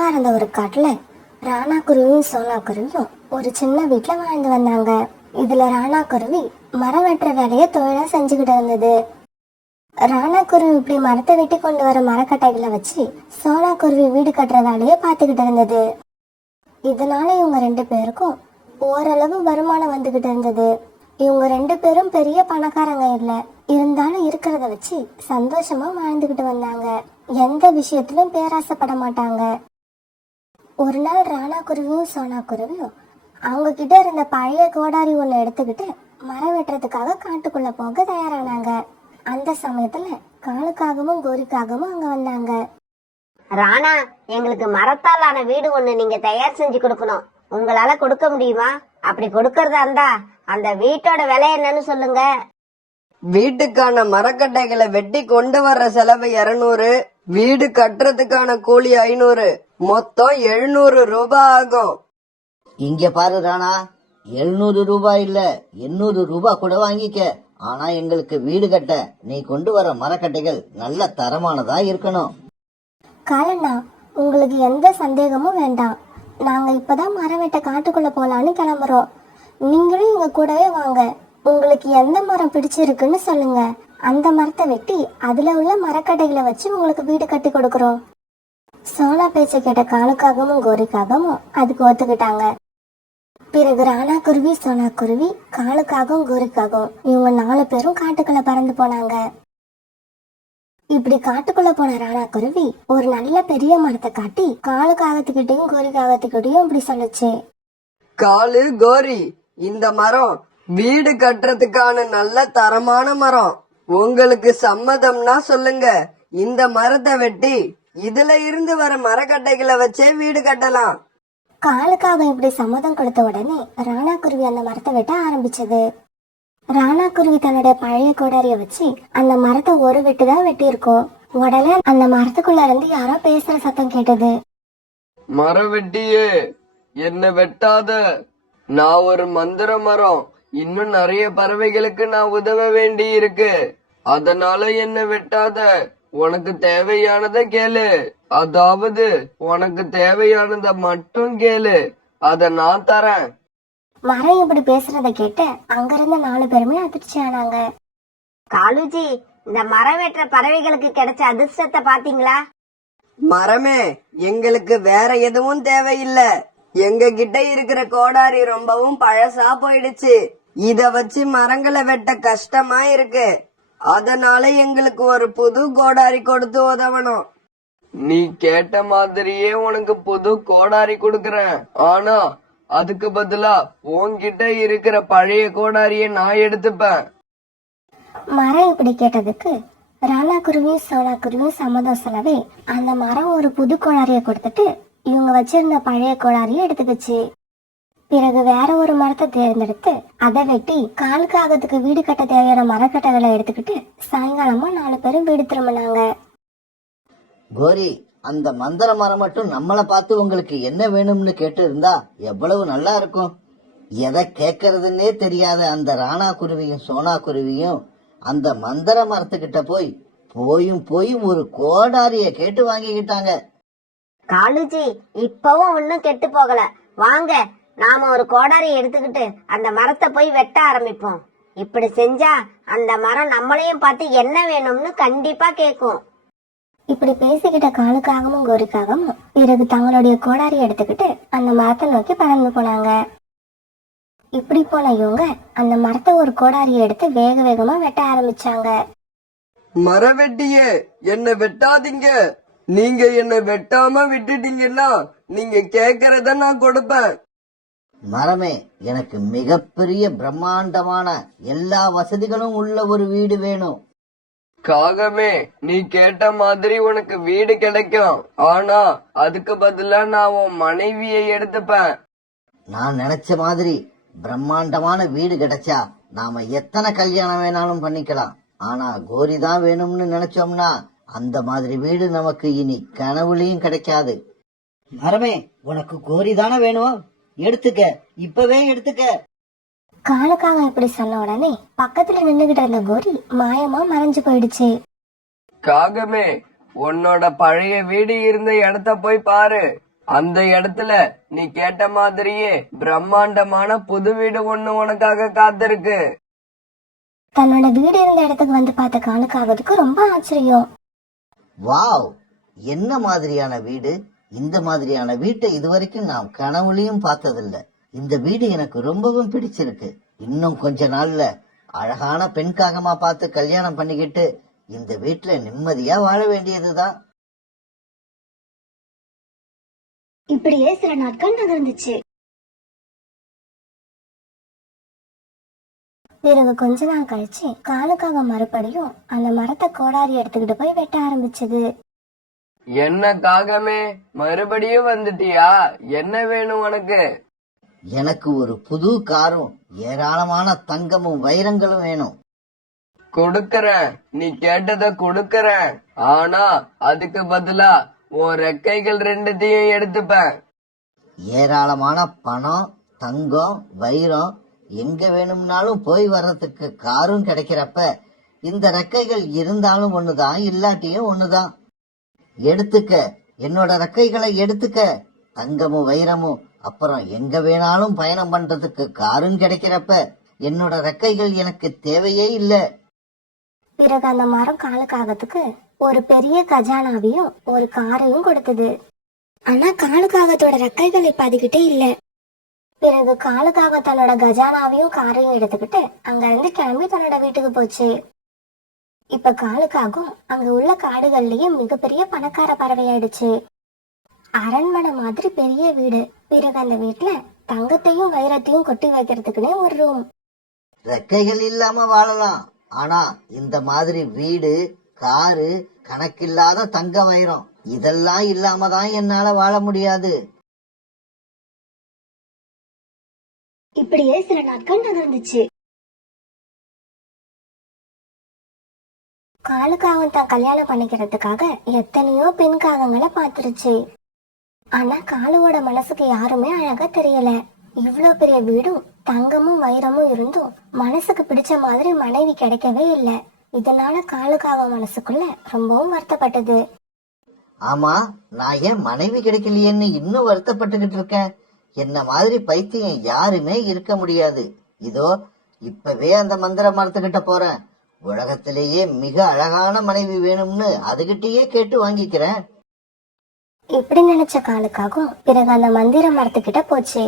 தூரமா இருந்த ஒரு காட்டுல ராணா குருவியும் சோனா குருவியும் ஒரு சின்ன வீட்டுல வாழ்ந்து வந்தாங்க. இதுல ராணா குருவி மரம் வெட்டுற வேலைய தொழிலா செஞ்சுக்கிட்டு இருந்தது. ராணா குருவி இப்படி மரத்தை வெட்டி கொண்டு வர மரக்கட்டைகளை வச்சு சோனா குருவி வீடு கட்டுற வேலைய பாத்துக்கிட்டு இருந்தது. இதனால இவங்க ரெண்டு பேருக்கும் ஓரளவு வருமானம் வந்துகிட்டு இருந்தது. இவங்க ரெண்டு பேரும் பெரிய பணக்காரங்க இல்ல, இருந்தாலும் இருக்கிறத வச்சு சந்தோஷமா வாழ்ந்துகிட்டு வந்தாங்க. எந்த விஷயத்திலும் பேராசைப்பட மாட்டாங்க. ஒரு நாள் ராணா குருவியும் சோனா குருவியும் அவங்க கிட்ட இருந்த பழைய கோடாரி ஒண்ணு எடுத்துக்கிட்டு மரம் வெட்டுறதுக்காக காட்டுக்குள்ள போக தயாரானாங்க. அந்த சமயத்துல காலுக்காகவும் கோரிக்காகவும் அங்க வந்தாங்க. ராணா, எங்களுக்கு மரத்தால் ஆன வீடு ஒண்ணு நீங்க தயார் செஞ்சு கொடுக்கணும். உங்களால கொடுக்க முடியுமா? அப்படி கொடுக்கறதா இருந்தா அந்த வீட்டோட விலை என்னன்னு சொல்லுங்க. வீட்டுக்கான மரக்கட்டைகளை வெட்டி கொண்டு வர்ற செலவு 200, வீடு கட்டுறதுக்கான கூலி 500, மொத்தம் 700 ரூபாய் ஆகும். இங்க பாரு ராணா, 700 ரூபாய் இல்ல 800 ரூபாய் கூட வாங்கிக்க. ஆனா எங்களுக்கு வீடு கட்ட நீ கொண்டு வர மரக்கட்டைகள் நல்ல தரமானதா இருக்கணும். காலண்ணா, உங்களுக்கு எந்த சந்தேகமும் வேண்டாம். நாங்க இப்பதான் மரம் வெட்ட காட்டுக்குள்ள போலான்னு கிளம்புறோம். நீங்களும் எங்க கூடவே வாங்க. உங்களுக்கு எந்த மரம் பிடிச்சிருக்குன்னு சொல்லுங்க. அந்த மரத்தை வெட்டி அதுல உள்ள மரக்கட்டைகளை வச்சு உங்களுக்கு வீடு கட்டி கொடுக்கறோம். சோனா பேச்ச கேட்ட காலுக்காகவும் கோரிக்காகவும் அதுக்கு ஒத்துக்கிட்டாங்க. பிறகு ராணா குருவி, சோனா குருவி, காலுக்காகவும் கோரிக்காகவும் இவங்க 4 பேரும் காட்டுக்குள்ள பறந்து போனாங்க. இப்படி காட்டுக்குள்ள போன ராணா குருவி ஒரு நல்ல பெரிய மரத்தை காட்டி காலுக்காகத்துக்கிட்டையும் கோரிக்காகத்துக்கிட்டையும் இப்படி சொல்லுச்சு. காலு, கோரி, இந்த மரம் வீடு கட்டுறதுக்கான நல்ல தரமான மரம். உங்களுக்கு சம்மதம்னா சொல்லுங்க. இந்த மரத்தை வெட்டி இதுல இருந்து வர மரக்கட்டைகளை வச்சே வீடு கட்டலாம். காலுக்காக இப்படி சம்மதம் கொடுத்த உடனே ராணா குருவி அந்த மரத்தை வெட்ட ஆரம்பிச்சது. ராணா குருவி தன்னுடைய பழைய கோடாரிய வச்சு அந்த மரத்தை ஒரு வெட்டுதான் வெட்டி இருக்கும். உடனே அந்த மரத்துக்குள்ள இருந்து யாரோ பேசுற சத்தம் கேட்டது. மரம் வெட்டியே, என்ன வெட்டாத. நான் ஒரு மந்திர மரம். இன்னும் நிறைய பறவைகளுக்கு நான் உதவ வேண்டி இருக்கு. அதனால என்ன வெட்டாத. உனக்கு தேவையானத கேளு. அதாவது உனக்கு தேவையானத மட்டும் கேளு, அத நான் தரேன். மரம் இப்படி பேசுறத கேட்டு அங்க இருந்த 4 பேருமே அதிர்ச்சி ஆனாங்க. காலுஜி, இந்த மரம் வெட்டுற பறவைகளுக்கு கிடைச்ச அதிர்ஷ்டத்தை பாத்தீங்களா? மரமே, எங்களுக்கு வேற எதுவும் தேவையில்லை. எங்க கிட்ட இருக்கிற கோடாரி ரொம்பவும் பழசா போயிடுச்சு. இத வச்சு மரங்களை வெட்ட கஷ்டமா இருக்கு. அதனால எங்களுக்கு ஒரு புது கோடாரி கொடுத்து உதவணும். நீ கேட்ட மாதிரியே உனக்கு புது கோடாரி கொடுக்கறேன். ஆனா அதுக்கு பதிலா உன்கிட்ட இருக்கிற பழைய கோடாரிய நான் எடுத்துப்பேன். மரம் இப்படி கேட்டதுக்கு ராணா குருவி, சோனா குருவி சம்மதம் சொல்லவே அந்த மரம் ஒரு புது கோடாரிய கொடுத்துட்டு இவங்க வச்சிருந்த பழைய கோடாரிய எடுத்துக்கிச்சு. பிறகு வேற ஒரு மரத்தை தேர்ந்தெடுத்து அதை வெட்டி காலுக்காகத்துக்கு வீடு கட்ட தேவையான மரக்கட்டைகளை எடுத்துக்கிட்டு சாயங்காலமா 4 பேரும் வீடு திரும்பினாங்க. கோரி, அந்த மந்திர மரம் மட்டும் நம்மளை பார்த்து உங்களுக்கு என்ன வேணும்னு கேட்டு இருந்தா எவ்வளவு நல்லா இருக்கும். எதை கேட்கறதுன்னே தெரியாத அந்த ராணா குருவியும் சோனா குருவியும் அந்த மந்திர மரத்துக்கிட்ட போயும் ஒரு கோடாரிய கேட்டு வாங்கிக்கிட்டாங்க. காலுஜி, இப்பவும் ஒன்னும் கெட்டு போகல. வாங்க, நாம ஒரு கோடாரி எடுத்துக்கிட்டு அந்த மரத்தை போய் வெட்ட ஆரம்பிப்போம். இப்படி செஞ்சா அந்த மரம் நம்மளையும் பார்த்து என்ன வேணும்னு கண்டிப்பா கேக்கும். இப்படி பேசிக்கிட்ட காலுக்காகவும் கோரிக்காகவும் பிறகு தங்களுடைய கோடாரி எடுத்துக்கிட்டு அந்த மரத்தை நோக்கி பறந்து போனாங்க. இப்படி போன இவங்க அந்த மரத்தை ஒரு கோடாரியை எடுத்து வேக வேகமா வெட்ட ஆரம்பிச்சாங்க. மரவெட்டியே, என்ன வெட்டாதீங்க. நீங்க என்ன வெட்டாம விட்டுட்டீங்கன்னா நீங்க கேக்குறத நான் கொடுப்பேன். மரமே, எனக்கு மிகப்பெரிய பிரம்மாண்டமான எல்லா வசதிகளும் உள்ள ஒரு வீடு வேணும். காகமே, நீ கேட்ட மாதிரி உனக்கு வீடு கிடைக்கும். ஆனா அதுக்கு பதிலா நான் உன் மனைவியை எடுத்துப்பேன். நான் நினைச்ச மாதிரி பிரம்மாண்டமான வீடு கிடைச்சா நாம எத்தனை கல்யாணம் வேணாலும் பண்ணிக்கலாம். ஆனா கோரி தான் வேணும்னு நினைச்சோம்னா அந்த மாதிரி வீடு நமக்கு இனி கனவுலையும் கிடைக்காது. மரமே, உனக்கு கோரி தானே வேணும், எடுத்துக்க, இப்பவே எடுத்துக்க. காலுக்காக இப்படி சொன்ன உடனே பக்கத்துல நின்னுகிட்டு இருந்த கோரி மாயமா மறைஞ்சு போயிடுச்சு. காகமே, உன்னோட பழைய வீடு இருந்த இடத்த போய் பாரு. அந்த இடத்துல நீ கேட்ட மாதிரியே பிரம்மாண்டமான புது வீடு ஒண்ணு உனக்காக காத்திருக்கு. தன்னோட வீடு இருந்த இடத்துக்கு வந்து பார்த்த காலுக்காகத்துக்கு ரொம்ப ஆச்சரியம். வாவ், என்ன மாதிரியான வீடு! இந்த மாதிரியான வீட்டை இதுவரைக்கும் நான் கனவுலயும் பார்த்ததில்ல. இந்த வீடு எனக்கு ரொம்பவும் பிடிச்சிருக்கு. இன்னும் கொஞ்ச நாள்ல அழகான பெண் காகமா பார்த்து கல்யாணம் பண்ணிக்கிட்டு இந்த வீட்டுல நிம்மதியா வாழ வேண்டியதுதான். இப்படியே சில நாட்கள் நகர்ந்துச்சு. பிறகு கொஞ்ச நாள் கழிச்சு காலுக்காக மறுபடியும் அந்த மரத்தை கோடாரி எடுத்துக்கிட்டு போய் வெட்ட ஆரம்பிச்சது. என்ன காகமே, மறுபடியும் வந்துட்டியா? என்ன வேணும் உனக்கு? எனக்கு ஒரு புது காரும் ஏராளமான தங்கமும் வைரங்களும் வேணும். கொடுக்கறேன், நீ கேட்டத கொடுக்கறேன். ஆனா அதுக்கு பதிலா உன் ரெக்கைகள் ரெண்டுத்தையும் எடுத்துப்பேன். ஏராளமான பணம், தங்கம், வைரம், எங்க வேணும்னாலும் போய் வர்றதுக்கு காரும் கிடைக்கிறப்ப இந்த ரெக்கைகள் இருந்தாலும் ஒண்ணுதான், இல்லாட்டியும் ஒண்ணுதான். எடுத்துக்க, என்னோட ரெக்கைகளை எடுத்துக்க. தங்கமும் வைரமும், அப்புறம் எங்க வேணாலும் பயணம் பண்றதுக்கு காரும் கிடைக்கிறப்ப என்னோட ரெக்கைகள் எனக்கு தேவையே இல்ல. பிறகு அந்த மரம் காலுக்காகத்துக்கு ஒரு பெரிய கஜானாவையும் ஒரு காரையும் கொடுத்தது. ஆனா காலுக்காகத்தோட ரெக்கைகள் இப்ப அதுகிட்டே இல்ல. பிறகு காலுக்காக தன்னோட கஜானாவையும் காரையும் எடுத்துக்கிட்டு அங்க இருந்து கிளம்பி தன்னோட வீட்டுக்கு போச்சு. இப்ப காலுக்காகவும் அங்க உள்ள காடுகள்லயே மிகப்பெரிய பணக்கார பறவையாயிடுச்சு. அரண்மனை மாதிரி பெரிய வீடு. பிறகு அந்த வீட்டுல தங்கத்தையும் வைரத்தையும் கொட்டி வைக்கிறதுக்குன்னே ஒரு ரூம். ரெக்கைகள் இல்லாம வாழலாம், ஆனா இந்த மாதிரி வீடு, காரு, கணக்கில்லாத தங்க வைரம் இதெல்லாம் இல்லாம தான் என்னால வாழ முடியாது. இப்படியே சில நாட்கள் நகர்ந்துச்சு. காலுக்காகம் தான் கல்யாணம் பண்ணிக்கிறதுக்காக எத்தனையோ பெண் காகங்களை பாத்துருச்சு. ஆனா காலுவோட மனசுக்கு யாருமே அழகா தெரியல. இவ்வளவு பெரிய வீடும் தங்கமும் வைரமும் இருந்தும் மனசுக்கு பிடிச்ச மாதிரி மனைவி கிடைக்கவே இல்லை. இதனால காலுக்காக மனசுக்குள்ள ரொம்பவும் வருத்தப்பட்டது. ஆமா, நான் ஏன் மனைவி கிடைக்கலையேன்னு இன்னும் வருத்தப்பட்டுகிட்டு இருக்கேன். என்ன மாதிரி பைத்தியம் யாருமே இருக்க முடியாது. இதோ இப்பவே அந்த மந்திர மரத்துக்கிட்ட போறேன். உலகத்திலேயே மிக அழகான மனைவி வேணும்னு அதுகிட்டயே கேட்டு வாங்கிக்கிறேன். இப்படி நினைச்ச காலுக்காகவும் பிறகு அந்த மந்திர மரத்துக்கிட்ட போச்சு.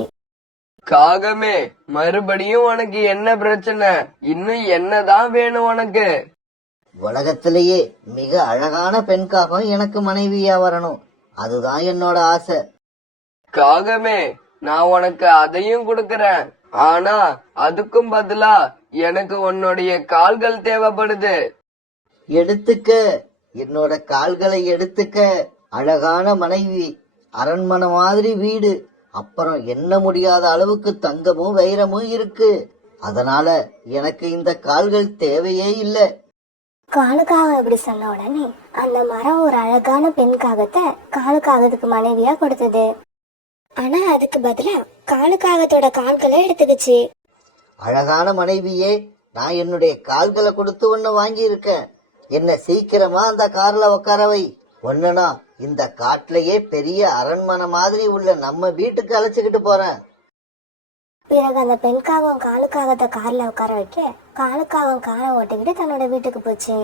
காகமே, மறுபடியும் உனக்கு என்ன பிரச்சனை? இன்னும் என்னதான் வேணும் உனக்கு? உலகத்திலேயே மிக அழகான பெண்காகம் எனக்கு மனைவியா வரணும். அதுதான் என்னோட ஆசை. காகமே, நான் உனக்கு அதையும் கொடுக்கறேன். ஆனா அதுக்கும் பதிலா எனக்கு உன்னுடைய கால்கள் தேவைப்படுது. எடுத்துக்க, என்னோட கால்களை எடுத்துக்க. அழகான மனைவி, அரண்மனை மாதிரி வீடு, அப்புறம் எண்ண முடியாத அளவுக்கு தங்கமும் வைரமும் இருக்கு. அதனால எனக்கு இந்த கால்கள் தேவையே இல்லை. காலுக்காக இப்படி சொன்ன உடனே அந்த மரம் ஒரு அழகான பெண் காகத்தை காலுக்காகத்துக்கு மனைவியா கொடுத்தது. ஆனா அதுக்கு பதிலா காலுக்காகத்தோட கால்களை எடுத்துக்கிச்சு. அழகான மனைவியே, நான் என்னுடைய கால்களை கொடுத்து ஒன்னு வாங்கி இருக்கேன். என்ன சீக்கிரமா அந்த கார்ல உட்கார வை. ஒன்னுனா இந்த காட்டுலயே பெரிய அரண்மனை மாதிரி உள்ள நம்ம வீட்டுக்கு அழைச்சுக்கிட்டு போறேன். பிறகு அந்த பெண் காகம் காலுக்காகத்தை கார்ல உட்கார வைக்க காலுக்காகம் காரை ஓட்டிக்கிட்டு தன்னோட வீட்டுக்கு போச்சு.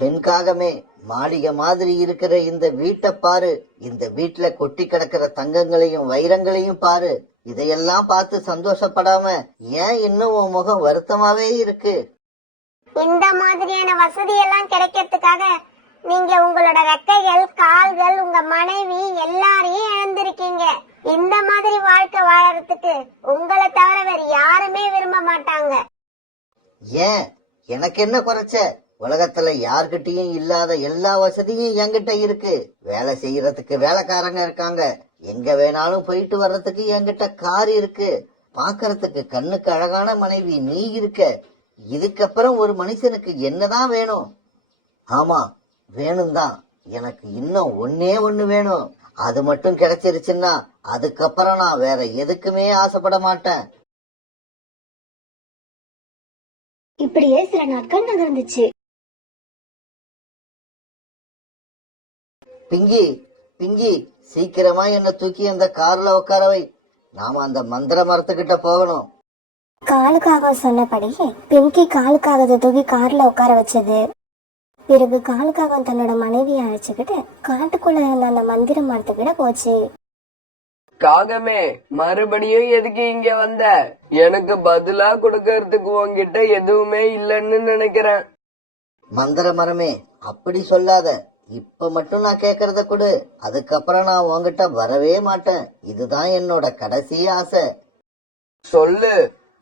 பெண்காகமே, மாளிகை மாதிரி இருக்கிற இந்த வீட்டை பாரு. இந்த வீட்டுல கொட்டி கிடக்கிற தங்கங்களையும் வைரங்களையும் பாரு. இதையெல்லாம் பார்த்து சந்தோஷப்படாம ஏன் இன்னும் உன் முகம் வருத்தமாவே இருக்கு? இந்த மாதிரியான வசதி எல்லாம் கிடைக்கிறதுக்காக நீங்க உங்களோட ரெக்கைகள், கால்கள், உங்க மனைவி எல்லாரையும் இழந்திருக்கீங்க. இந்த மாதிரி வாழ்க்கை வாழறதுக்கு உங்களை தவிர வேற யாருமே விரும்ப மாட்டாங்க. ஏன், எனக்கு என்ன குறைச்ச? உலகத்துல யார்கிட்டயும் இல்லாத எல்லா வசதியும் என்கிட்ட இருக்கு. வேலை செய்யறதுக்கு வேலைக்காரங்க இருக்காங்க. எங்க வேணாலும் போயிட்டு வர்றதுக்கு என்கிட்ட கார் இருக்கு. பாக்குறதுக்கு கண்ணுக்கு அழகான மனைவி நீ இருக்க. இதுக்கப்புறம் ஒரு மனுஷனுக்கு என்னதான் வேணும்? ஆமா, வேணும் தான். எனக்கு இன்னும் ஒன்னே ஒண்ணு வேணும். அது மட்டும் கிடைச்சிருச்சுன்னா அதுக்கப்புறம் நான் வேற எதுக்குமே ஆசைப்பட மாட்டேன். இப்படியே சில நாட்கள் நகர்ந்துச்சு. பிங்கி, பிங்கி, சீக்கிரமா என்ன தூக்கி அந்த கார்ல உட்கார வை. நாம அந்த மந்திர மரத்துக்கிட்ட போகணும். காலுக்காக சொன்னபடியே பிங்கி காலுக்காகத்தை தூக்கி கார்ல உட்கார வச்சது. பிறகு காலுக்காக தன்னோட மனைவியை அழைச்சுக்கிட்டு காட்டுக்குள்ள இருந்த அந்த மந்திர மரத்துக்கிட்ட போச்சு. காகமே, மறுபடியும் எதுக்கு இங்க வந்த? எனக்கு பதிலா கொடுக்கறதுக்கு உன்கிட்ட எதுவுமே இல்லைன்னு நினைக்கிறேன். மந்திர மரமே, அப்படி சொல்லாத. இப்ப மட்டும் நான் கேக்குறத கொடு, அதுக்கப்புறம் நான் உன்கிட்ட வரவே மாட்டேன். இதுதான் என்னோட கடைசி ஆசை. சொல்லு,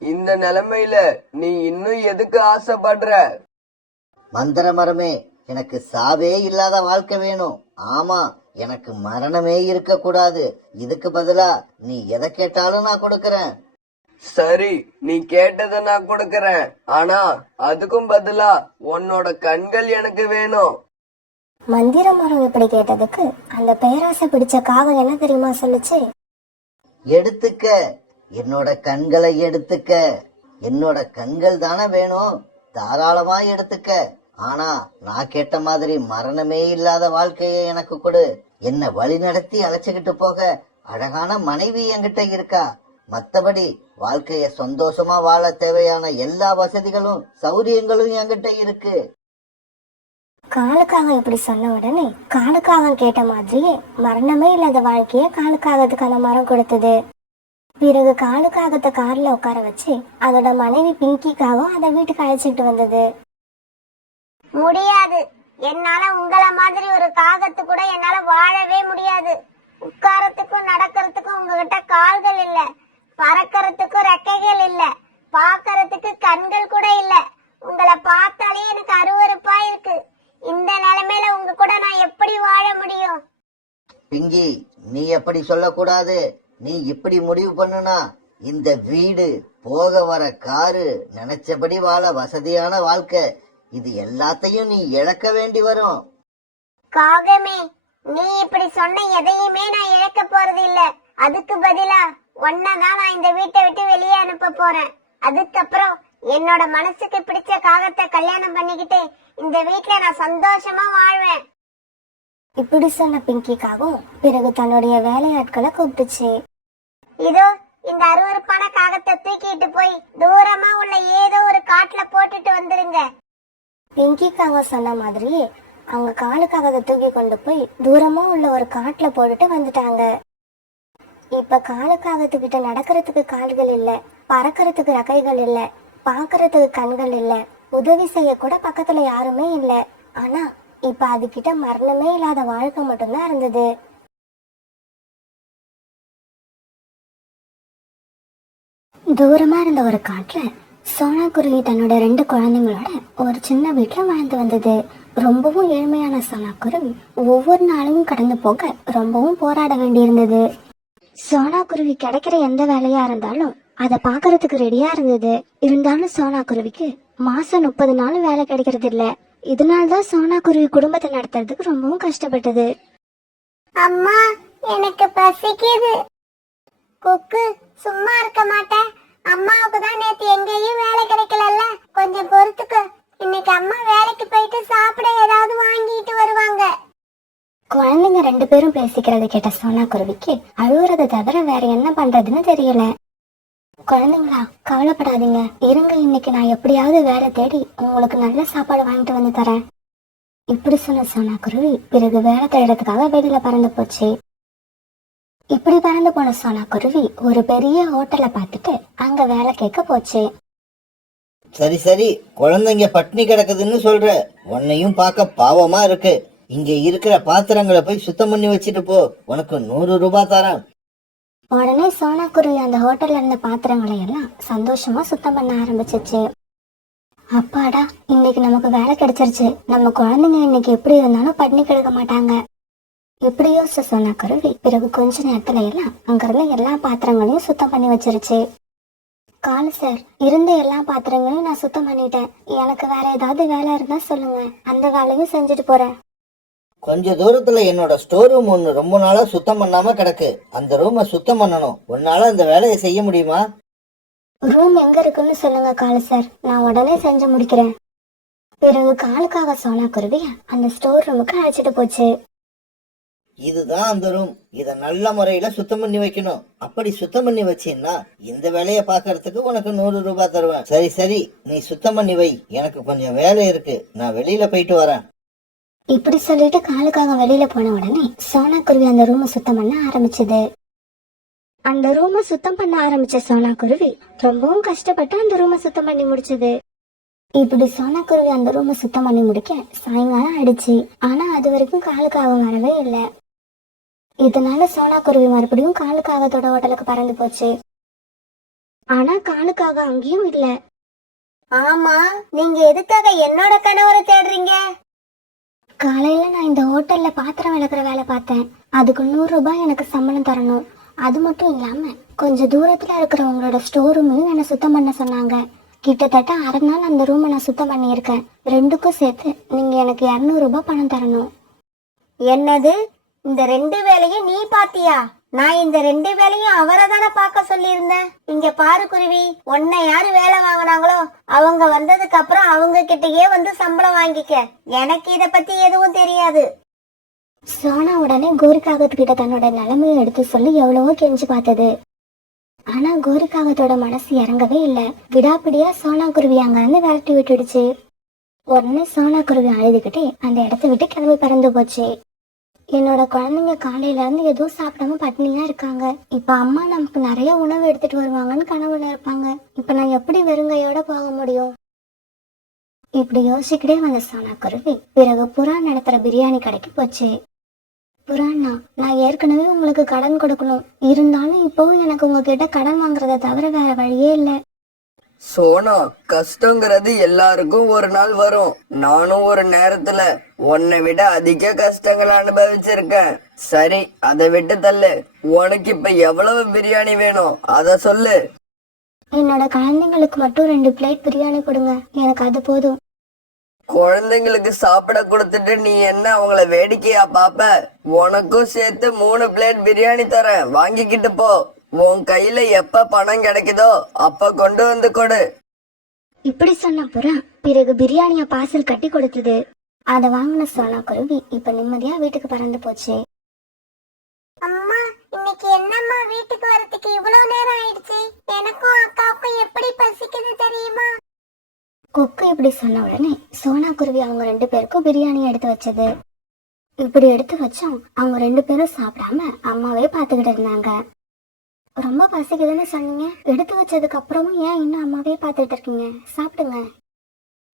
இந்த நிலைமையில நீ இன்னும் எதுக்கு ஆசைப்படுற? மந்திர மரமே, எனக்கு சாவே இல்லாத வாழ்க்கை வேணும். ஆமா, எனக்கு மரணமே இருக்க கூடாது. இதுக்கு பதிலா நீ எதை கேட்டாலும் நான் கொடுக்கறேன். சரி, நீ கேட்டதை நான் கொடுக்கறேன். ஆனா அதுக்கும் பதிலா உன்னோட கண்கள் எனக்கு வேணும். மந்திர மரம் இப்படி கேட்டதுக்கு அந்த பேராசை பிடிச்ச காகம் என்ன தெரியுமா சொல்லுச்சு? எடுத்துக்க, என்னோட கண்களை எடுத்துக்க. என்னோட கண்கள் தானே வேணும், தாராளமா எடுத்துக்க. ஆனா நான் கேட்ட மாதிரி மரணமே இல்லாத வாழ்க்கையை எனக்கு கொடு. என்ன வழி நடத்தி அழைச்சுக்கிட்டு போக அழகான மனைவி என்கிட்ட இருக்கா. மத்தபடி வாழ்க்கைய சந்தோஷமா வாழ தேவையான எல்லா வசதிகளும் சௌரியங்களும் என்கிட்ட இருக்கு. காலுக்காக இப்படி சொன்ன உடனே காலுக்காக கேட்ட மாதிரியே மரணமே இல்லாத வாழ்க்கைய காலுக்காகத்துக்கு அந்த மரம் கொடுத்தது. பிறகு காலுக்காகத்தை கார்ல உட்கார வச்சு அதோட மனைவி பிங்கிக்காகவும் அதை வீட்டுக்கு அழைச்சிட்டு வந்தது. முடியாது. என்னால உங்கள மாதிரி ஒரு காகத்து கூட என்னால வாழவே முடியாது. உட்காரத்துக்கும் நடக்கிறதுக்கும் உங்ககிட்ட கால்கள் இல்ல, பறக்கிறதுக்கும் ரெக்கைகள் இல்ல, பாக்கறதுக்கு கண்கள் கூட இல்ல. உங்களை பார்த்தாலே எனக்கு அருவருப்பா இருக்கு. இந்த நிலைமையில உங்க கூட நான் எப்படி வாழ முடியும்? பிங்கி, நீ எப்படி சொல்லக்கூடாது. நீ இப்படி முடிவு பண்ணுனா இந்த வீடு, போக வர காரு, நினைச்சபடி வாழ வசதியான வாழ்க்கை, இது எல்லாத்தையும் நீ இழக்க வேண்டி வரும். காகமே, நீ இப்படி சொன்ன எதையுமே நான் இழக்க போறது இல்ல. அதுக்கு பதிலா ஒன்னதான் நான் இந்த வீட்டை விட்டு வெளியே அனுப்ப போறேன். அதுக்கப்புறம் என்னோட மனசுக்கு பிடிச்ச காகத்தை கல்யாணம் பண்ணிக்கிட்டு இந்த வீட்டுல நான் சந்தோஷமா வாழ்வேன். இப்படி சொன்ன பிங்கிக்காகவும் பிறகு தன்னுடைய வேலையாட்களை கூப்பிட்டுச்சு. இதோ இந்த அருவருப்பான காகத்தை தூக்கிட்டு போய் தூரமா உள்ள ஏதோ ஒரு காட்டுல போட்டுட்டு வந்துருங்க. பிங்கிக்காக சொன்ன மாதிரியே அவங்க காலுக்காக தூக்கி கொண்டு போய் தூரமா உள்ள ஒரு காட்டுல போட்டுட்டு வந்துட்டாங்க. இப்ப காலுக்காகத்துக்கிட்ட நடக்கிறதுக்கு கால்கள் இல்ல, பறக்கிறதுக்கு ரெக்கைகள் இல்ல, பாக்குறதுக்கு கண்கள் இல்ல, உதவி செய்ய கூட பக்கத்துல யாருமே இல்ல. ஆனா இப்ப அதுகிட்ட மரணமே இல்லாத வாழ்க்கை மட்டும்தான் இருந்தது. தூரமா இருந்த ஒரு காட்டுல சோனா குருவி தன்னோட 2 குழந்தைங்களோட ஒரு சின்ன வீட்டுல வாழ்ந்து வந்தது. ரொம்பவும் ஏழ்மையான சோனா குருவி ஒவ்வொரு நாளும் கடந்து போக ரொம்பவும் போராட வேண்டியிருந்தது. சோனா குருவி கிடைக்கிற எந்த வேலையா இருந்தாலும் அதை பாக்குறதுக்கு ரெடியா இருந்தது. இருந்தாலும் சோனா குருவிக்கு மாசம் 30 நாள் வேலை கிடைக்கிறது இல்ல. இதனால்தான் சோனா குருவி குடும்பத்தை நடத்துறதுக்கு ரொம்பவும் கஷ்டப்பட்டது. அம்மா, எனக்கு பசிக்குது. குக்கு, சும்மா இருக்க மாட்டேன். அம்மாவுக்கு தான் நேத்து எங்கேயும் வேலை கிடைக்கலல்ல, கொஞ்சம் பொறுத்துக்க. இன்னைக்கு அம்மா வேலைக்கு போயிட்டு சாப்பிட ஏதாவது வாங்கிட்டு வருவாங்க. குழந்தைங்க 2 பேரும் பேசிக்கிறத கேட்ட சோனா குருவிக்கு அழுவுறதை தவிர வேற என்ன பண்றதுன்னு தெரியல. குழந்தைங்களா, கவலைப்படாதீங்க, இருங்க, இன்னைக்கு நான் எப்படியாவது வேலை தேடி உங்களுக்கு நல்ல சாப்பாடு வாங்கிட்டு வந்து தரேன். இப்படி சொன்ன சோனா குருவி பிறகு வேலை தேடுறதுக்காக வெளியில பறந்து போச்சு. இப்படி பறந்து போன சோனா குருவி ஒரு பெரிய ஹோட்டலை பார்த்துட்டு அங்க வேலை கேட்க போச்சு. சரி சரி, குழந்தைங்க பட்னி கிடக்குதுன்னு சொல்ற, உன்னையும் பார்க்க பாவமா இருக்கு. இங்க இருக்கிற பாத்திரங்களை போய் சுத்தம் பண்ணி வச்சுட்டு போ, உனக்கு 100 ரூபாய் தரேன். உடனே சோனா குருவி அந்த ஹோட்டல்ல இருந்த பாத்திரங்களை எல்லாம் சந்தோஷமா சுத்தம் பண்ண ஆரம்பிச்சிச்சு. அப்பாடா, இன்னைக்கு நமக்கு வேலை கிடைச்சிருச்சு. நம்ம குழந்தைங்க இன்னைக்கு எப்படி இருந்தாலும் பட்னி கிடக்க மாட்டாங்க. இப்படி யோசிச்ச சோனா குருவி பிறகு கொஞ்ச நேரத்துல எல்லாம் அங்கிருந்து எல்லா பாத்திரங்களையும் சுத்தம் பண்ணி வச்சிருச்சு. காலு சார், இருந்த எல்லா பாத்திரங்களையும் நான் சுத்தம் பண்ணிட்டேன். எனக்கு வேற ஏதாவது வேலை இருந்தா சொல்லுங்க, அந்த வேலையும் செஞ்சுட்டு போறேன். கொஞ்ச தூரத்துல என்னோட ஸ்டோர் ரூம் ஒண்ணு ரொம்ப நாளா சுத்தம் பண்ணாம கிடக்கு. அந்த ரூமை சுத்தம் பண்ணணும். உன்னால அந்த வேலையை செய்ய முடியுமா? ரூம் எங்க இருக்குன்னு சொல்லுங்க காலு சார், நான் உடனே செஞ்சு முடிக்கிறேன். பிறகு காலுக்காக சோனா குருவி அந்த ஸ்டோர் ரூமுக்கு அழைச்சிட்டு போச்சு. இதுதான் அந்த ரூம். இத நல்ல முறையில சுத்தம் பண்ணி வைக்கணும். அப்படி சுத்தம் பண்ணி வச்சீன்னா இந்த வேலையை பார்க்கறதுக்கு உனக்கு 100 ரூபாய் தருவேன். சரி சரி, நீ சுத்தம் பண்ணி வை. எனக்கு கொஞ்சம் வேலை இருக்கு, நான் வெளியில போயிட்டு வரேன். இப்படி சொல்லிட்டு காலுக்காக வெளியில போன உடனே சோனா குருவி அந்த ரூமை சுத்தம் பண்ண ஆரம்பிச்சது. அந்த ரூமை சுத்தம் பண்ண ஆரம்பிச்ச சோனா குருவி ரொம்பவும் கஷ்டப்பட்டு அந்த ரூமை சுத்தம் பண்ணி முடிச்சது. இப்படி சோனா குருவி அந்த ரூமை சுத்தம் பண்ணி முடிக்க சாயங்காலம் ஆயிடுச்சு. ஆனா அது வரைக்கும் காலுக்காக வரவே இல்லை. இதனால சோனா குருவி மறுபடியும் காலுக்காகத்தோட ஹோட்டலுக்கு பறந்து போச்சு. ஆனா காலுக்காக அங்கேயும் இல்ல. ஆமா, நீங்க எதுக்காக என்னோட கணவரை தேடுறீங்க? காலையில நான் இந்த ஹோட்டல்ல பாத்திரம் விளக்குற வேலை பார்த்தேன். அதுக்கு 100 ரூபாய் எனக்கு சம்பளம் தரணும். அது மட்டும் இல்லாம கொஞ்சம் தூரத்துல இருக்கிற உங்களோட ஸ்டோர் ரூமையும் என்ன சுத்தம் பண்ண சொன்னாங்க. கிட்டத்தட்ட அரை நாள் அந்த ரூமை நான் சுத்தம் பண்ணியிருக்கேன். ரெண்டுக்கும் சேர்த்து நீங்க எனக்கு 200 ரூபாய் பணம் தரணும். என்னது, இந்த 2 வேலையும் நீ பாத்தியா? நான் இந்த 2 வேலையும் அவரை தானே பார்க்க சொல்லியிருந்தேன். இங்க பாரு குருவி, உன்னை யாரு வேலை வாங்கினாங்களோ அவங்க வந்ததுக்கு அப்புறம் அவங்க கிட்டயே வந்து சம்பளம் வாங்கிக்க. எனக்கு இத பத்தி எதுவும் தெரியாது. சோனா உடனே கோரிக்காகத்துக்கிட்ட தன்னோட நிலைமையை எடுத்து சொல்லி எவ்வளவோ கெஞ்சி பார்த்தது. ஆனா கோரிக்காகத்தோட மனசு இறங்கவே இல்லை. விடாப்பிடியா சோனா குருவி அங்க இருந்து விரட்டி விட்டுடுச்சு. உடனே சோனா குருவி அழுதுகிட்டே அந்த இடத்த விட்டு கிளம்பி பறந்து போச்சு. என்னோட குழந்தைங்க காலையில இருந்து எதுவும் சாப்பிடாம பட்டினியா இருக்காங்க. இப்ப அம்மா நமக்கு நிறைய உணவு எடுத்துட்டு வருவாங்கன்னு கனவுல இருப்பாங்க. இப்ப நான் எப்படி வெறுங்கையோட போக முடியும்? இப்படி யோசிக்கிட்டே வந்த சோனா குருவி பிறகு புறா நடத்துற பிரியாணி கடைக்கு போச்சு. புறாண்ணா, நான் ஏற்கனவே உங்களுக்கு கடன் கொடுக்கணும். இருந்தாலும் இப்பவும் எனக்கு உங்ககிட்ட கடன் வாங்குறத தவிர வேற வழியே இல்ல. சோனா, கஷ்டங்கிறது எல்லாருக்கும் ஒரு நாள் வரும். நானும் ஒரு நேரத்துல உன்னை விட அதிக கஷ்டங்களை அனுபவிச்சிருக்கேன். சரி, அதை விட்டு தள்ளு. உனக்கு இப்ப எவ்வளவு பிரியாணி வேணும் அத சொல்லு. என்னோட குழந்தைங்களுக்கு மட்டும் 2 பிளேட் பிரியாணி கொடுங்க, எனக்கு அது போதும். குழந்தைங்களுக்கு சாப்பிட கொடுத்துட்டு நீ என்ன அவங்கள வேடிக்கையா பாப்ப? உனக்கும் சேர்த்து 3 பிளேட் பிரியாணி தரேன், வாங்கிக்கிட்டு போ. உன் கையில எப்ப பணம் கிடைக்குதோ அப்ப கொண்டு வந்து கொடு. இப்படி சொன்ன புறா பிறகு பிரியாணிய பார்சல் கட்டி கொடுத்தது. அதை வாங்கின சோனா குருவி இப்ப நிம்மதியா வீட்டுக்கு பறந்து போச்சு. அம்மா, இன்னைக்கு என்னம்மா வீட்டுக்கு வரதுக்கு இவ்வளவு நேரம் ஆயிடுச்சு? எனக்கும் அக்காவுக்கும் எப்படி பசிக்குது தெரியுமா? கொக்கு இப்படி சொன்ன உடனே சோனா குருவி அவங்க 2 பேருக்கும் பிரியாணி எடுத்து வச்சது. இப்படி எடுத்து வச்சோம் அவங்க 2 பேரும் சாப்பிடாம அம்மாவே பாத்துக்கிட்டு இருந்தாங்க. ரொம்ப பசிக்குதுன்னு சொன்னீங்க, எடுத்து வச்சதுக்கு அப்புறமும் ஏன் இன்னும் அம்மாவே பாத்துட்டு இருக்கீங்க? சாப்பிடுங்க.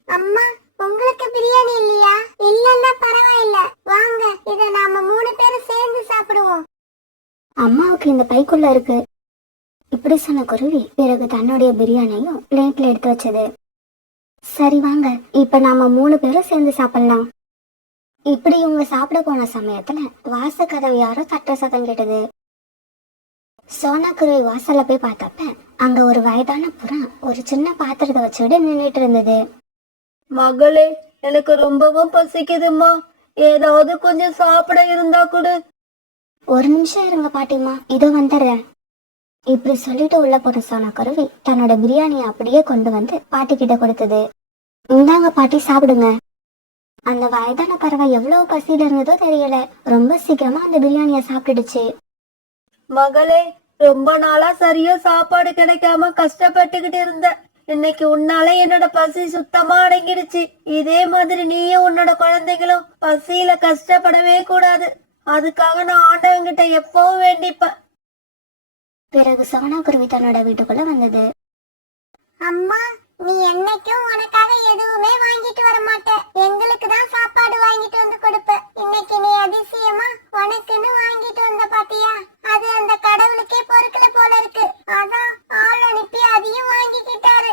அம்மா, உங்களுக்கு பிரியாணி இல்லையா? இல்லன்னா பரவாயில்ல, வாங்க இத நாம 3 பேரும் சேர்ந்து சாப்பிடுவோம். அம்மாவுக்கு இந்த பைக்குள்ள இருக்கு. இப்படி சொன்ன குருவி பிறகு தன்னுடைய பிரியாணியும் பிளேட்ல எடுத்து வச்சது. சரி வாங்க, இப்ப நாம 3 பேரும் சேர்ந்து சாப்பிடலாம். இப்படி இவங்க சாப்பிட போன சமயத்துல வாச கதவு யாரோ தட்டுற சத்தம் கேட்டது. சோனா குருவி வாசல்ல போய் பார்த்தப்ப அங்க ஒரு வயதான புறா ஒரு சின்ன பாத்திரத்தை வச்சுக்கிட்டு நின்றுட்டு இருந்தது. மகளே, எனக்கு ரொம்பவும் பசிக்குதுமா, ஏதாவது கொஞ்சம் சாப்பிட இருந்தா கொடு. ஒரு நிமிஷம் இருங்க பாட்டிமா, இதோ வந்துடுறேன். இப்படி சொல்லிட்டு உள்ள போன சோனா குருவி தன்னோட பிரியாணியை அப்படியே கொண்டு வந்து பாட்டி கிட்ட கொடுத்தது. இந்தாங்க பாட்டி, சாப்பிடுங்க. அந்த வயதான பறவை எவ்வளவு பசியில இருந்ததோ தெரியல, ரொம்ப சீக்கிரமா அந்த பிரியாணிய சாப்பிட்டுடுச்சு. மகளே, ரொம்ப நாளா சரியா சாப்பாடு கிடைக்காம கஷ்டப்பட்டுக்கிட்டு இருந்த. இன்னைக்கு உன்னால என்னோட பசி சுத்தமா அடங்கிடுச்சு. இதே மாதிரி நீயும் உன்னோட குழந்தைகளும் பசியில கஷ்டப்படவே கூடாது. அதுக்காக நான் ஆண்டவங்கிட்ட எப்பவும் வேண்டிப்பேன். பிறகு சோனா குருவி தன்னோட வீட்டுக்குள்ள வந்தது. அம்மா, நீ என்னைக்கும் உனக்காக எதுவுமே வாங்கிட்டு வர மாட்ட, எங்களுக்கு தான் சாப்பாடு வாங்கிட்டு வந்து கொடுப்ப. இன்னைக்கு நீ அதிசயமா உனக்குன்னு வாங்கிட்டு வந்த பாத்தியா? அது அந்த கடவுளுக்கே பொறுக்கல போல இருக்கு. அதான் ஆள் அனுப்பி அதையும் வாங்கிக்கிட்டாரு.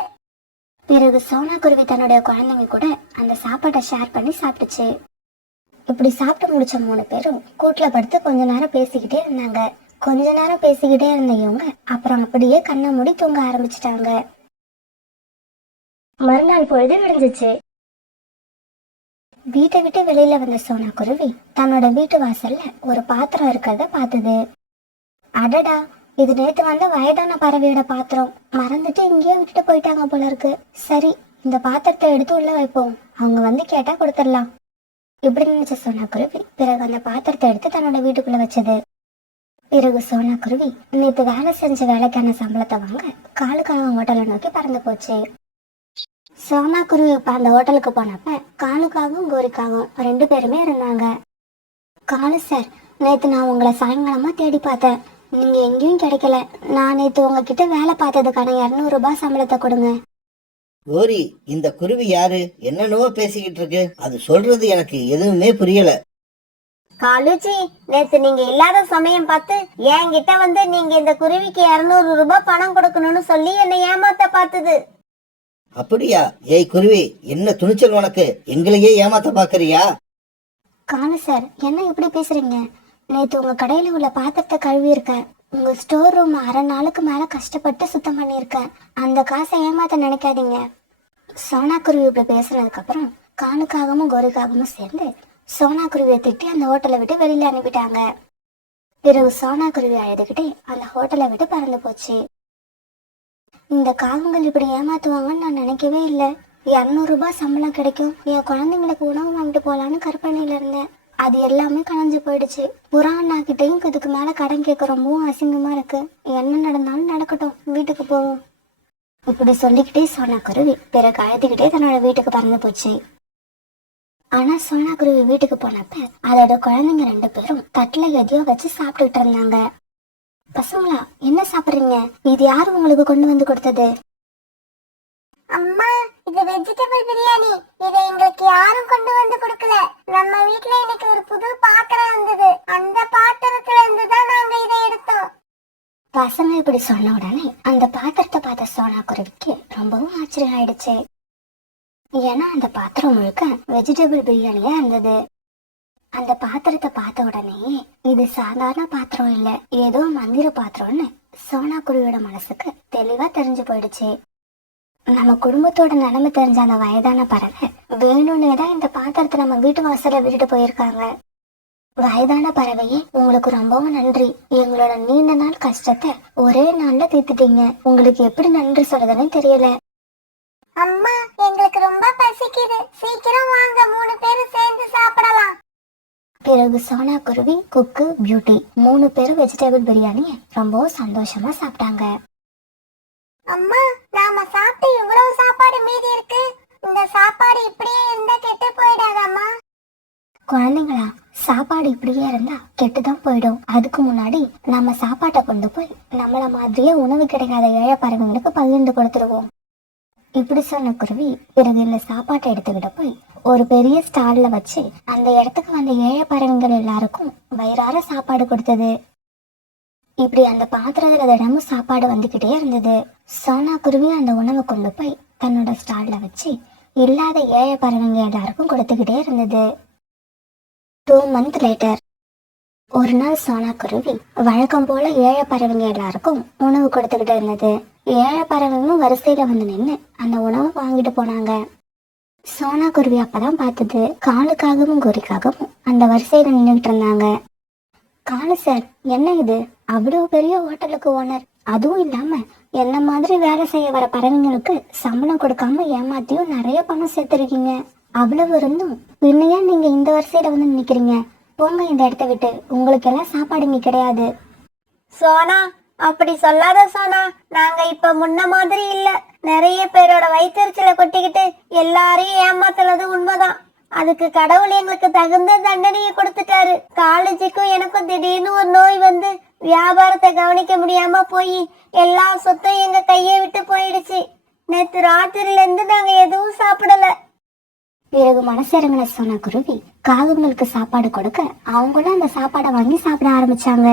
பிறகு சோனா குருவி தன்னுடைய குழந்தைங்க கூட அந்த சாப்பாட்டை ஷேர் பண்ணி சாப்பிட்டுச்சு. இப்படி சாப்பிட்டு முடிச்ச 3 பேரும் கூட்டுல படுத்து கொஞ்ச நேரம் பேசிக்கிட்டே இருந்தாங்க. கொஞ்ச நேரம் பேசிக்கிட்டே இருந்த இவங்க அப்புறம் அப்படியே கண்ணை மூடி தூங்க ஆரம்பிச்சிட்டாங்க. மறுநாள் பொழுது விடிஞ்சிச்சு. வீட்டை விட்டு வெளியில வந்த சோனா குருவி தன்னோட வீட்டு வாசல்ல ஒரு பாத்திரம் இருக்கிறத பார்த்தது. அடடா, இது நேத்து வந்த வயதான பறவையோட பாத்திரம். மறந்துட்டு இங்கேயே விட்டுட்டு போயிட்டாங்க போல இருக்கு. சரி, இந்த பாத்திரத்தை எடுத்து உள்ள வைப்போம், அவங்க வந்து கேட்டா கொடுத்துடலாம். இப்படி நினைச்ச சோனா குருவி பிறகு அந்த பாத்திரத்தை எடுத்து தன்னோட வீட்டுக்குள்ள வச்சது. பிறகு சோனா குருவி நேத்து வேலை செஞ்ச வேலைக்கான சம்பளத்தை வாங்க காலுக்காக ஹோட்டலை நோக்கி பறந்து போச்சு. சோனா குருவி இப்ப அந்த ஹோட்டலுக்கு போனப்ப காலுக்காகவும் கோரிக்காகவும் 2 பேருமே இருந்தாங்க. காலு சார், நேத்து நான் உங்களை சாயங்காலமா தேடி பார்த்தேன், நீங்க எங்கேயும் கிடைக்கல. நான் நேத்து உங்ககிட்ட வேலை பார்த்ததுக்கான 200 ரூபாய் சம்பளத்தை கொடுங்க. கோரி, இந்த குருவி யாரு? என்னென்னவோ பேசிக்கிட்டு இருக்கு. அது சொல்றது எனக்கு எதுவுமே புரியல. காலுஜி, நேத்து நீங்க இல்லாத சமயம் பார்த்து என்கிட்ட வந்து நீங்க இந்த குருவிக்கு 200 ரூபாய் பணம் கொடுக்கணும்னு சொல்லி என்னை ஏமாத்த பார்த்தது. அப்படியா? ஏய் குருவி, என்ன துணிச்சல் உனக்கு? எங்களையே ஏமாத்த பாக்குறியா? காலு சார், என்ன இப்படி பேசுறீங்க? நேத்து உங்க கடையில உள்ள பாத்திரத்தை கழுவி இருக்கேன், உங்க ஸ்டோர் ரூம் 1/2 நாளுக்கு மேல கஷ்டப்பட்டு சுத்தம் பண்ணியிருக்கேன். அந்த காசை ஏமாத்த நினைக்காதீங்க. சோனா குருவி இப்படி பேசுனதுக்கு அப்புறம் காலுக்காகவும் கோரிக்காகவும் சேர்ந்து சோனா குருவியை திட்டி அந்த ஹோட்டலை விட்டு வெளியில அனுப்பிட்டாங்க. பிறகு சோனா குருவி அழுதுகிட்டே அந்த ஹோட்டலை விட்டு பறந்து போச்சு. இந்த காகங்கள் இப்படி ஏமாத்துவாங்கன்னு நான் நினைக்கவே இல்லை. 200 ரூபாய் சம்பளம் கிடைக்கும், என் குழந்தைங்களுக்கு உணவு வாங்கிட்டு போலான்னு கற்பனையில இருந்தேன். அது எல்லாமே கலைஞ்சு போயிடுச்சு. புறாண்ணா கிட்டையும் இதுக்கு மேல கடன் கேட்க ரொம்பவும் அசிங்கமா இருக்கு. என்ன நடந்தாலும் நடக்கட்டும், வீட்டுக்கு போவோம். இப்படி சொல்லிக்கிட்டே சோனா குருவி பிறகு அழுதுகிட்டே தன்னோட வீட்டுக்கு பறந்து போச்சு. ஆனா சோனா குருவி வீட்டுக்கு போனப்ப அதோட குழந்தைங்க 2 பேரும் தட்டுல எதையோ வச்சு சாப்பிட்டுட்டு இருந்தாங்க. பசங்களா, என்ன சாப்பிடுறீங்க? இது யாரு உங்களுக்கு கொண்டு வந்து கொடுத்தது? அம்மா, இது வெஜிடபிள் பிரியாணி. இதை எங்களுக்கு யாரும் கொண்டு வந்து கொடுக்கல. நம்ம வீட்ல இன்னைக்கு ஒரு புது பாத்திரம் இருந்தது, அந்த பாத்திரத்துல இருந்து தான் நாங்க இதை எடுத்தோம். பசங்க இப்படி சொன்ன உடனே அந்த பாத்திரத்தை பார்த்த சோனா குருவிக்கு ரொம்பவும் ஆச்சரியம் ஆயிடுச்சு. ஏன்னா அந்த பாத்திரம் முழுக்க வெஜிடபிள் பிரியாணியா இருந்தது. அந்த பாத்திரத்தை பார்த்த உடனே இது சாதாரண பாத்திரம் இல்ல, ஏதோ மந்திர பாத்திரம்னு சோனா குருவியோட மனசுக்கு தெளிவா தெரிஞ்சு போயிடுச்சு. நம்ம குடும்பத்தோட நிலைமை தெரிஞ்ச அந்த வயதான பறவை வேணும்னே தான் இந்த பாத்திரத்தை நம்ம வீட்டு வாசல்ல விட்டுட்டு போயிருக்காங்க. வயதான பறவையே, உங்களுக்கு ரொம்பவும் நன்றி. எங்களோட நீண்ட நாள் கஷ்டத்தை ஒரே நாள்ல தீர்த்துட்டீங்க. உங்களுக்கு எப்படி நன்றி சொல்றதுன்னு தெரியல. அம்மா, எங்களுக்கு ரொம்ப பசிக்குது, சீக்கிரம் வாங்க, 3 பேரும் சேர்ந்து சாப்பிடலாம். பிறகு சோனா குருவி, குக்கு, பியூட்டி 3 பேரும் வெஜிடபிள் பிரியாணியை ரொம்பவும் சந்தோஷமா சாப்பிட்டாங்க. அம்மா, நாம சாப்பிட்டு இவ்வளவு சாப்பாடு மீதி இருக்கு. இந்த சாப்பாடு இப்படியே இருந்தா கெட்டு போயிடாதம்மா. குழந்தைங்களா, சாப்பாடு இப்படியே இருந்தா கெட்டுதான் போயிடும். அதுக்கு முன்னாடி நம்ம சாப்பாட்டை கொண்டு போய் நம்மள மாதிரியே உணவு கிடைக்காத ஏழை பறவைங்களுக்கு பகிர்ந்து கொடுத்துருவோம். இப்படி சொன்ன குருவி பிறகு இந்த சாப்பாட்டை எடுத்துக்கிட்டு போய் ஒரு பெரிய ஸ்டால்ல வச்சு அந்த இடத்துக்கு வந்த ஏழை பறவைகள் எல்லாருக்கும் வயிறார சாப்பாடு கொடுத்தது. இப்படி அந்த பாத்திரத்துல தினமும் சாப்பாடு வந்துகிட்டே இருந்தது. சோனா குருவி அந்த உணவை கொண்டு போய் தன்னோட ஸ்டால்ல வச்சு இல்லாத ஏழை பறவைங்க எல்லாருக்கும் கொடுத்துக்கிட்டே இருந்தது. 2 months later, ஒரு நாள் சோனா குருவி வழக்கம் போல ஏழை பறவைங்க எல்லாருக்கும் உணவு கொடுத்துக்கிட்டு இருந்தது. ஏழை பறவைங்களும் வரிசையில வந்து நின்று அந்த உணவை வாங்கிட்டு போனாங்க. சோனா குருவி அப்பதான் பார்த்தது காலுக்காகவும் கோரிக்காகவும் அந்த வரிசையில நின்றுகிட்டு இருந்தாங்க. காலு சார், என்ன இது? அவ்வளவு பெரிய ஹோட்டலுக்கு ஓனர், அதுவும் இல்லாம என்ன மாதிரி வேலை செய்ய வர பறவைங்களுக்கு சம்பளம் கொடுக்காம ஏமாத்தியும் நிறைய பணம் சேர்த்திருக்கீங்க. அவ்வளவு இருந்தும் பின்னையா நீங்க இந்த வரிசையில வந்து நிக்கிறீங்க? போங்க இந்த இடத்த விட்டு, உங்களுக்கு எல்லாம் சாப்பாடு இங்க கிடையாது. சோனா, அப்படி சொல்லாத சோனா. நாங்க இப்ப முன்ன மாதிரி இல்ல. நிறைய பேரோட வயிற்றுச்சல கொட்டிக்கிட்டு எல்லாரையும் ஏமாத்துறது உண்மைதான். அதுக்கு கடவுள் எங்களுக்கு தகுந்த தண்டனையை கொடுத்துட்டாரு. காலேஜுக்கும் எனக்கும் திடீர்னு ஒரு நோய் வந்து வியாபாரத்தை கவனிக்க முடியாம போய் எல்லா சொத்தும் எங்க கையை விட்டு போயிடுச்சு. நேத்து ராத்திரில இருந்து நாங்க எதுவும் சாப்பிடல. பிறகு மனசிறங்கின சோனா குருவி காகங்களுக்கு சாப்பாடு கொடுக்க அவங்களும் அந்த சாப்பாடை வாங்கி சாப்பிட ஆரம்பிச்சாங்க.